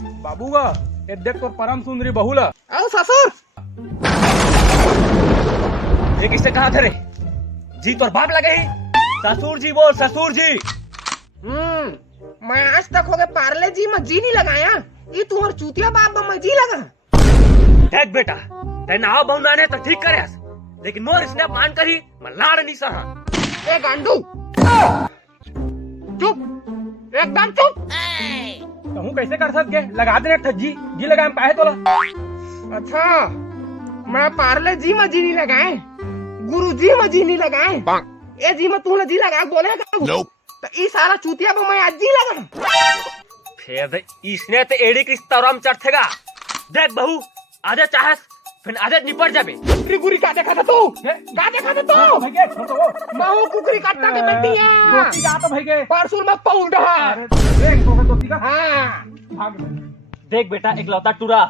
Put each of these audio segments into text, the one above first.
बाबू का ये देख तो परम सुंदरी बहुला। आओ ससुर। ये किससे कहा थे रे? जी तोर बाप लगे ही। ससुर जी बोल, ससुर जी। मैं आज तक हो गए पार्ले जी में जी नहीं लगाया, ये तुम्हार चूतिया बाप में जी लगा। देख बेटा, तेरे नाव बहुनाने तो ठीक करे, लेकिन मोर इसने मान कर ही मैं लाड़ नहीं सहा। ए गांडू चुप, एकदम चुप। कहूँ कैसे कर सकते लगा दे जी जी लगाए पाए तोला। अच्छा मैं पार्ले जी में जी नहीं लगाए, गुरु जी में जी नहीं लगाए, ए जी में तूने जी लगा बोलेगा तो ई सारा चूतिया पे मैं आज जी लगा। फिर इसने तो एड़ी की तरम चढ़ेगा। देख बहू, आधे चाहस फिर आधे निपट जाबे। कुकरी गुरी का देखा था तू, का देखा था तू? भाई के तो महू कुकरी काटता के बेटी है। दोस्ती का तो भाई के परसुल में पौंड है। अरे देख तो दोस्ती का हाँ भाग। देख बेटा, इकलौता टूरा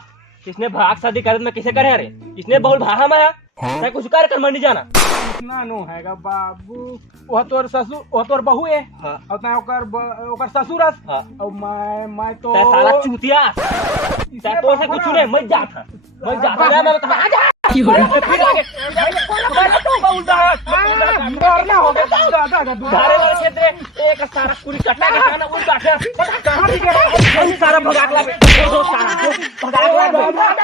किसने भाग शादी करे में किसे करे रे? किसने बहुल भाहा में है? मैं कुछ कर कर नहीं जाना। इतना नो हैगा बाबू, वह तोर ससुर, वह तोर बहू है। हाँ। और ता ओकर ससुर है। हाँ। और मैं तो ते साला चूतिया, ते तो से कुछ नहीं, मैं जाता मैं तो आ जा। फिर आगे तो बहुल दा मरना हो गया। धारे वाले क्षेत्र एक सारा पूरी कट्टा के खाना वो काटे कहां भी गया सारा भगागला बे, सारा भगागला बे।